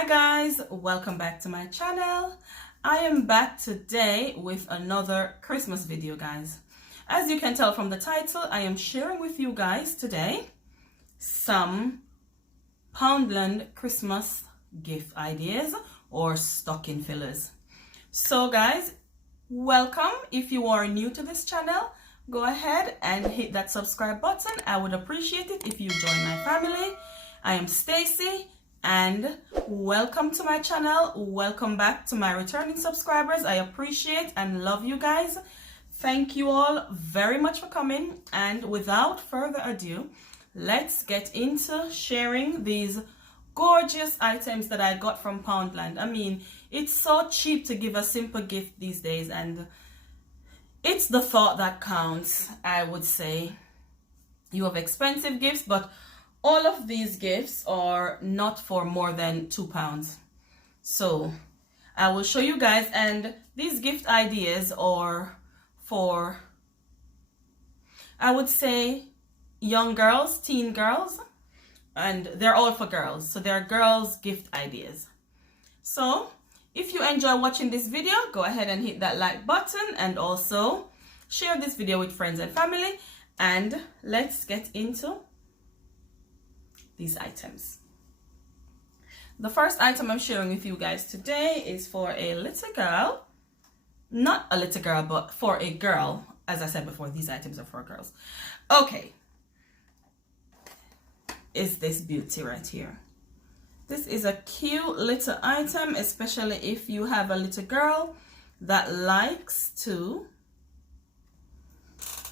Hi guys, welcome back to my channel. I am back today with another Christmas video, guys. As you can tell from the title, I am sharing with you guys today some Poundland Christmas gift ideas or stocking fillers. So guys, welcome. If you are new to this channel, go ahead and hit that subscribe button. I would appreciate it if you join my family. I am Stacy and welcome to my channel. Welcome back to my returning subscribers. I appreciate and love you guys. Thank you all very much for coming, and without further ado, let's get into sharing these gorgeous items that I got from Poundland. I mean, it's so cheap to give a simple gift these days, and it's the thought that counts. I would say you have expensive gifts, but all of these gifts are not for more than £2. So I will show you guys, and these gift ideas are for, I would say, young girls, teen girls, and they're all for girls. So they're girls gift ideas. So if you enjoy watching this video, go ahead and hit that like button and also share this video with friends and family, and let's get into these items. The first item I'm sharing with you guys today is for a little girl. Not a little girl, but for a girl. As I said before, these items are for girls. Okay. Is this beauty right here? This is a cute little item, especially if you have a little girl that likes to.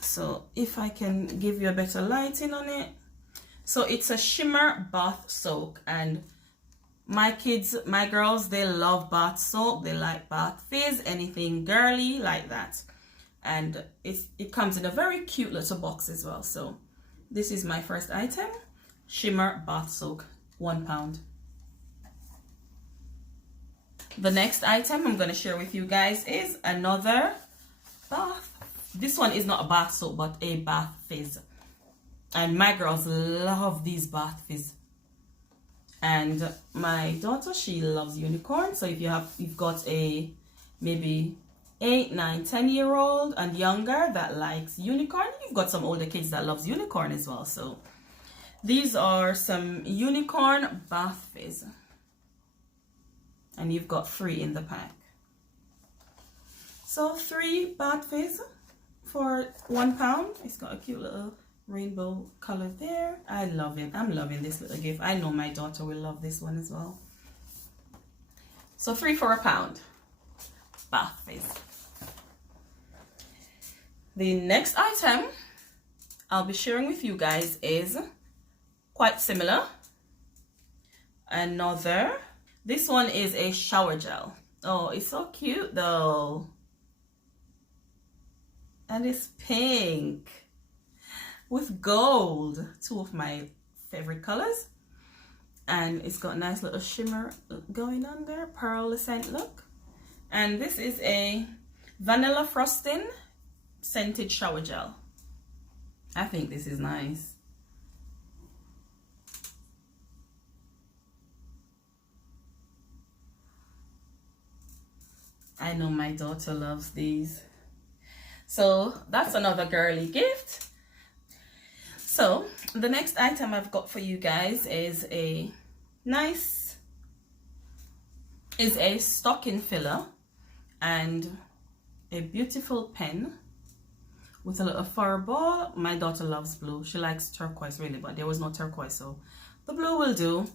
So if I can give you a better lighting on it. So it's a shimmer bath soak, and my kids, my girls, they love bath soap. They like bath fizz, anything girly like that. And it comes in a very cute little box as well. So this is my first item, shimmer bath soak, £1. The next item I'm going to share with you guys is another bath. This one is not a bath soap, but a bath fizz. And my girls love these bath fizz. And my daughter, she loves unicorn. So if you've got a maybe 8, 9, 10-year-old and younger that likes unicorn, you've got some older kids that loves unicorn as well. So these are some unicorn bath fizz. And you've got 3 in the pack. So 3 bath fizz for £1. It's got a cute little rainbow color there. I love it. I'm loving this little gift. I know my daughter will love this one as well. So 3 for £1. Bath fizz. The next item I'll be sharing with you guys is quite similar. This one is a shower gel. Oh, it's so cute though. And it's pink with gold, 2 of my favorite colors. And it's got a nice little shimmer going on there, pearlescent look. And this is a vanilla frosting scented shower gel. I think this is nice. I know my daughter loves these. So that's another girly gift. So the next item I've got for you guys is a stocking filler and a beautiful pen with a little fur ball. My daughter loves blue. She likes turquoise really, but there was no turquoise, so the blue will do.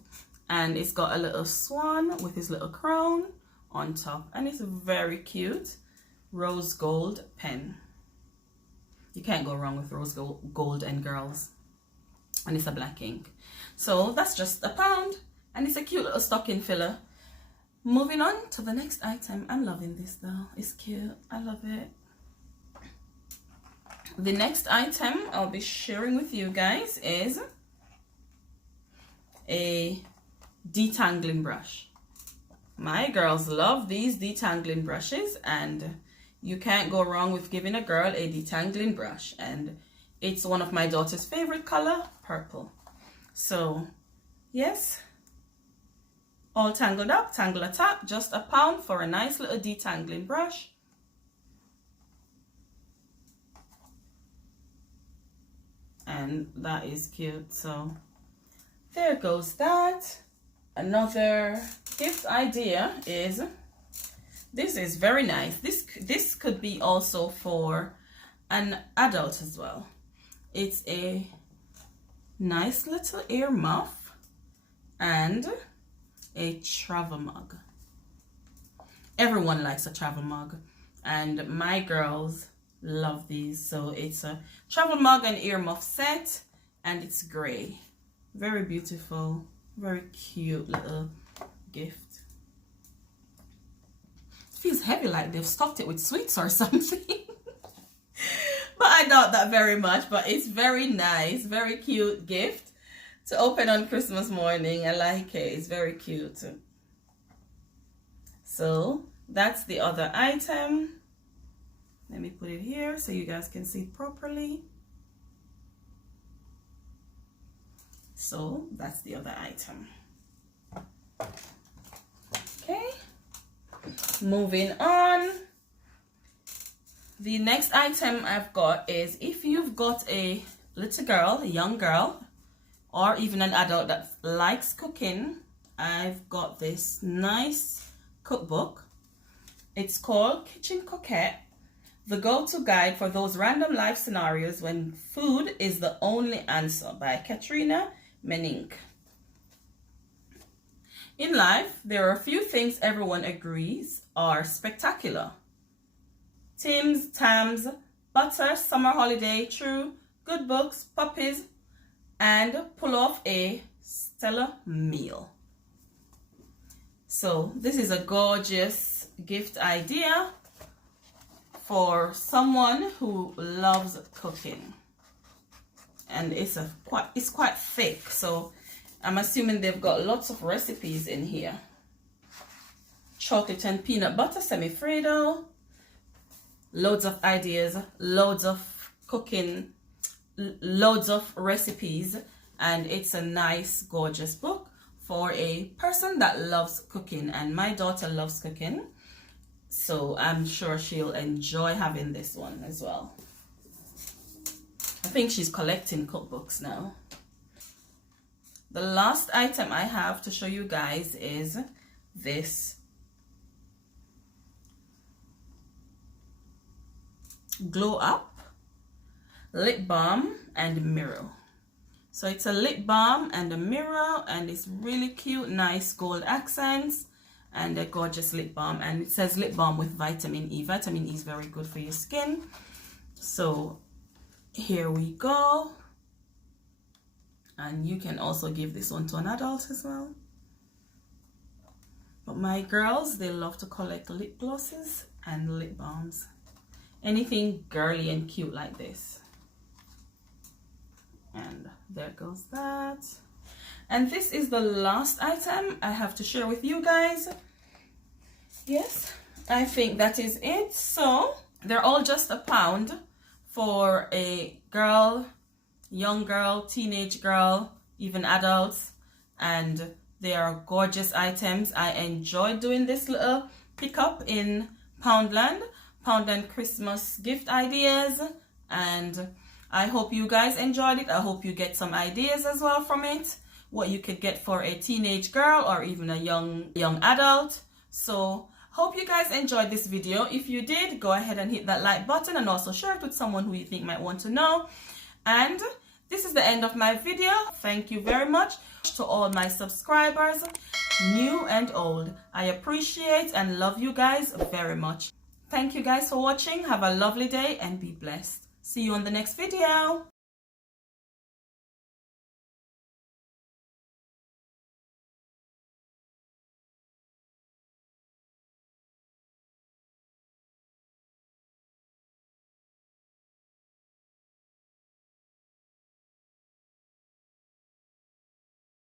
And it's got a little swan with his little crown on top, and it's a very cute rose gold pen. You can't go wrong with rose gold and girls. And it's a black ink. So that's just £1, and it's a cute little stocking filler. Moving on to the next item. I'm loving this though. It's cute. I love it. The next item I'll be sharing with you guys is a detangling brush. My girls love these detangling brushes, and you can't go wrong with giving a girl a detangling brush. And it's one of my daughter's favorite color, purple. So yes, all tangled up, tangle attack, just £1 for a nice little detangling brush. And that is cute. So there goes that. Another gift idea is, this is very nice. This could be also for an adult as well. It's a nice little ear muff and a travel mug. Everyone likes a travel mug, and my girls love these. So it's a travel mug and ear muff set, and it's gray. Very beautiful, very cute little gift. Feels heavy, like they've stuffed it with sweets or something. But I doubt that very much. But it's very nice, very cute gift to open on Christmas morning. I like it. It's very cute. So that's the other item. Let me put it here so you guys can see it properly. So that's the other item. Okay, moving on. The next item I've got is, if you've got a little girl, a young girl, or even an adult that likes cooking, I've got this nice cookbook. It's called Kitchen Coquette, the go-to guide for those random life scenarios when food is the only answer, by Katrina Menink. In life, there are a few things everyone agrees are spectacular. Tim's, Tams, butter, summer holiday, true, good books, puppies, and pull off a stellar meal. So this is a gorgeous gift idea for someone who loves cooking. And it's quite thick, so I'm assuming they've got lots of recipes in here. Chocolate and peanut butter semi-Fredo. Loads of ideas, loads of cooking, loads of recipes, and it's a nice, gorgeous book for a person that loves cooking. And my daughter loves cooking, so I'm sure she'll enjoy having this one as well. I think she's collecting cookbooks now. The last item I have to show you guys is this Glow Up lip balm and mirror. So it's a lip balm and a mirror, and it's really cute, nice gold accents, and a gorgeous lip balm. And it says lip balm with vitamin E. Vitamin E is very good for your skin. So here we go. And you can also give this one to an adult as well. But my girls, they love to collect lip glosses and lip balms. Anything girly and cute like this. And there goes that. And this is the last item I have to share with you guys. Yes, I think that is it. So they're all just £1 for a girl, young girl, teenage girl, even adults. And they are gorgeous items. I enjoyed doing this little pickup in Poundland Christmas gift ideas, and I hope you guys enjoyed it. I hope you get some ideas as well from it, what you could get for a teenage girl or even a young adult. So hope you guys enjoyed this video. If you did, go ahead and hit that like button, and also share it with someone who you think might want to know. And this is the end of my video. Thank you very much to all my subscribers, new and old. I appreciate and love you guys very much. Thank you guys for watching. Have a lovely day and be blessed. See you on the next video.